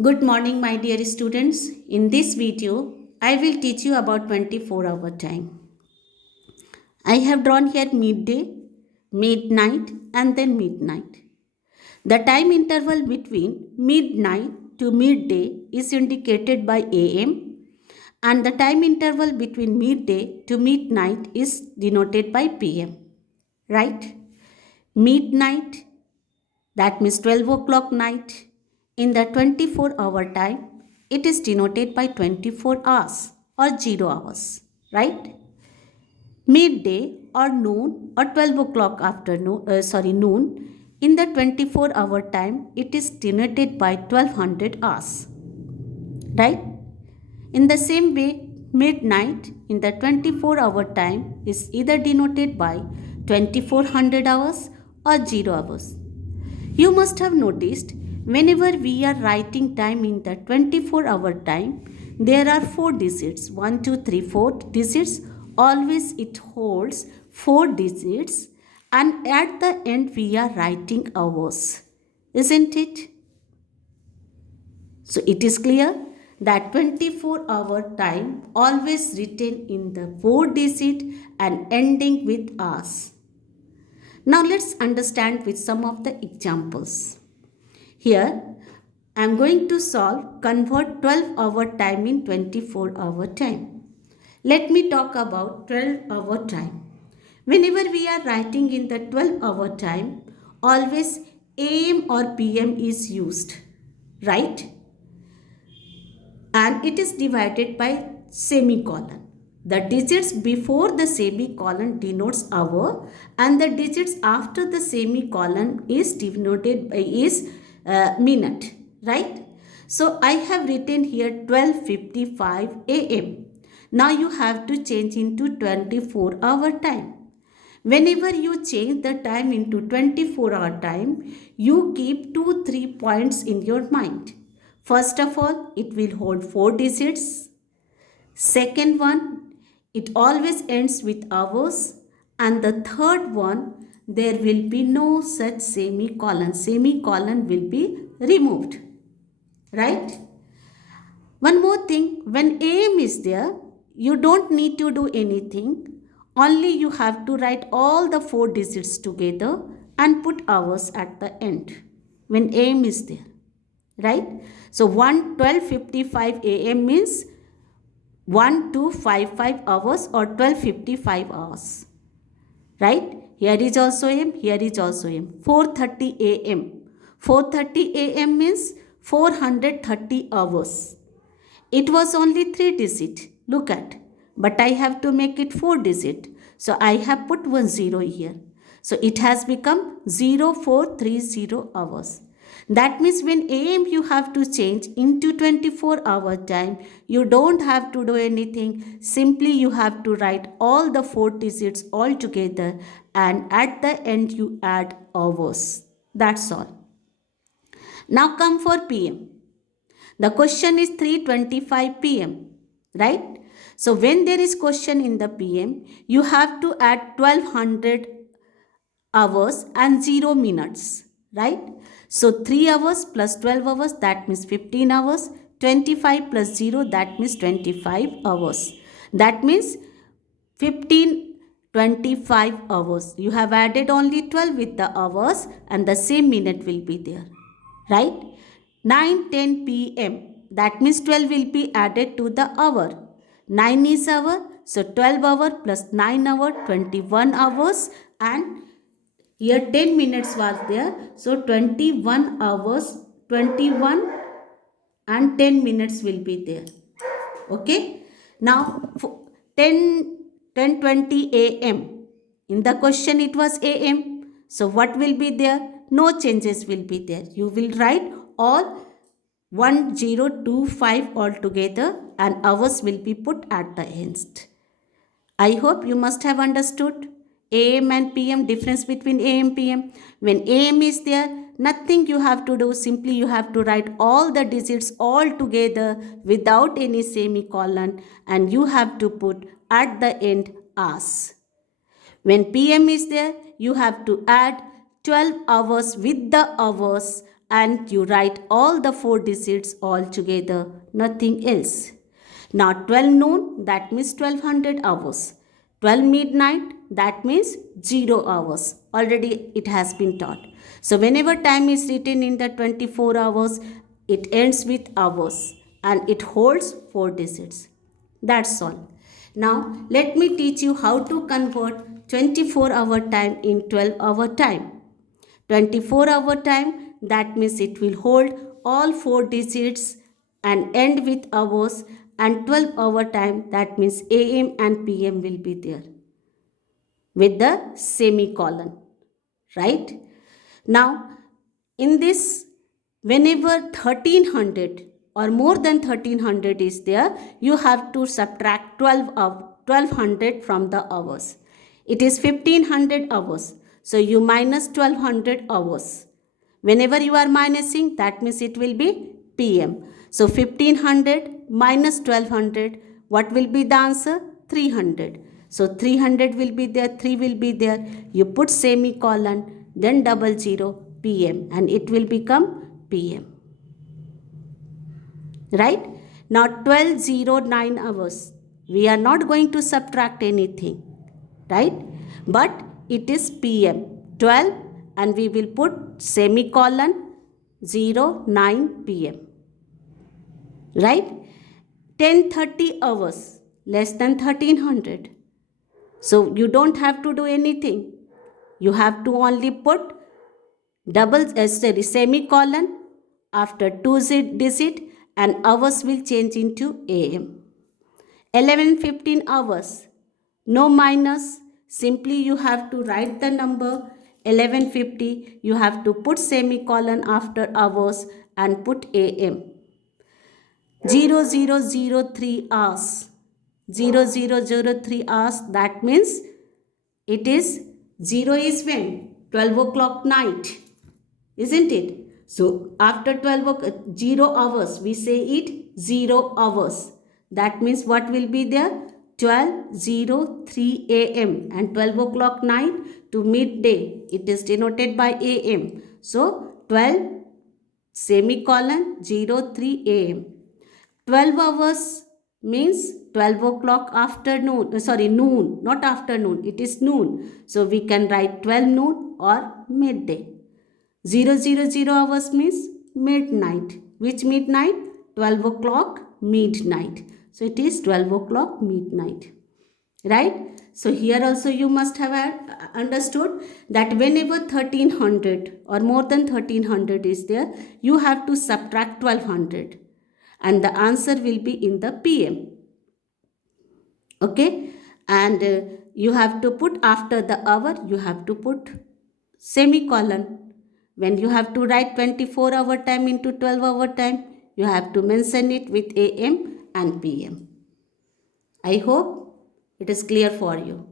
Good morning, my dear students. In this video, I will teach you about 24-hour time. I have drawn here midday, midnight, and then midnight. The time interval between midnight to midday is indicated by AM, and the time interval between midday to midnight is denoted by PM. Right? Midnight, that means 12 o'clock night. In the 24-hour time, it is denoted by 24 hours or 0 hours, right? Midday or noon or 12 o'clock afternoon, noon. In the 24-hour time, it is denoted by 1200 hours, right? In the same way, midnight in the 24-hour time is either denoted by 2400 hours or 0 hours. You must have noticed whenever we are writing time in the 24-hour time, there are 4 digits 1, 2, 3, 4 digits. Always it holds 4 digits, and at the end we are writing hours, isn't it? So it is clear that 24-hour time always written in the 4 digit and ending with hours. Now let's understand with some of the examples. Here I am going to convert 12-hour time in 24-hour time. Let me talk about 12-hour time. Whenever we are writing in the 12-hour time, always AM or PM is used, right? And it is divided by semicolon. The digits before the semicolon denotes hour, and the digits after the semicolon is denoted by minute, right? So I have written here 12:55 AM. Now you have to change into 24-hour time. Whenever you change the time into 24-hour time, you keep 2-3 points in your mind. First of all, it will hold 4 digits. Second one, it always ends with hours. And the third one, there will be no such semicolon. Semicolon will be removed. Right? One more thing, when AM is there, you don't need to do anything. Only you have to write all the 4 digits together and put hours at the end when AM is there. Right? So 12:55 AM means 1255 hours or 12:55 hours. Right? Here is also AM, here is also AM. 4:30 AM. 4:30 AM means 430 hours. It was only 3 digit. Look at. But I have to make it 4 digit. So I have put 10 here. So it has become 0430 hours. That means when AM you have to change into 24-hour time, you don't have to do anything. Simply you have to write all the 4 digits all together, and at the end you add hours. That's all. Now come for PM. The question is 3:25 PM, right? So when there is question in the PM, you have to add 1200 hours and 0 minutes, right? So 3 hours plus 12 hours, that means 15 hours. 25 plus 0, that means 25 hours. That means 15:25 hours. You have added only 12 with the hours, and the same minute will be there, right? 9:10 PM, that means 12 will be added to the hour. 9 is hour, so 12 hour plus 9 hour, 21 hours, and here 10 minutes was there, so 21 hours, 21 and 10 minutes will be there. Okay. Now 10:20 AM. In the question it was AM. So what will be there? No changes will be there. You will write all 1025 all together, and hours will be put at the end. I hope you must have understood AM and PM, difference between AM PM. When AM is there, nothing you have to do. Simply you have to write all the digits all together without any semicolon, and you have to put at the end hours. When PM is there, you have to add 12 hours with the hours and you write all the 4 digits all together, nothing else. Now 12 noon, that means 1200 hours. 12 midnight, that means 0 hours. Already it has been taught. So whenever time is written in the 24 hours, it ends with hours and it holds 4 digits. That's all. Now let me teach you how to convert 24-hour time in 12-hour time. 24-hour time, that means it will hold all 4 digits and end with hours, and 12-hour time, that means AM and PM will be there with the semicolon, right? Now, in this, whenever 1300 or more than 1300 is there, you have to subtract 1200 from the hours. It is 1500 hours. So you minus 1200 hours. Whenever you are minusing, that means it will be PM. So 1500 minus 1200, what will be the answer? 300. So 300 will be there, 3 will be there. You put semicolon, then 00 PM, and it will become PM. Right? Now 12:09 hours. We are not going to subtract anything. Right? But it is PM. 12, and we will put semicolon 09 PM. Right? 10:30 hours, less than 1300. So you don't have to do anything. You have to only put semicolon after 2 digit, and hours will change into AM. 11:15 hours, no minus, simply you have to write the number 11:50, you have to put semicolon after hours and put AM. 0003 hours, 0003 hours, that means it is 0 is when? 12 o'clock night, isn't it? So after 0 hours, we say it 0 hours. That means what will be there? 12:03 AM, and 12 o'clock night to midday, it is denoted by AM. So 12 semicolon 03 AM. 12 hours means 12 o'clock afternoon, noon, not afternoon, it is noon. So we can write 12 noon or midday. 000 hours means midnight. Which midnight? 12 o'clock midnight. So it is 12 o'clock midnight. Right? So here also you must have understood that whenever 1300 or more than 1300 is there, you have to subtract 1200. And the answer will be in the PM. Okay? And you have to put after the hour, you have to put semicolon. When you have to write 24-hour time into 12-hour time, you have to mention it with AM and PM. I hope it is clear for you.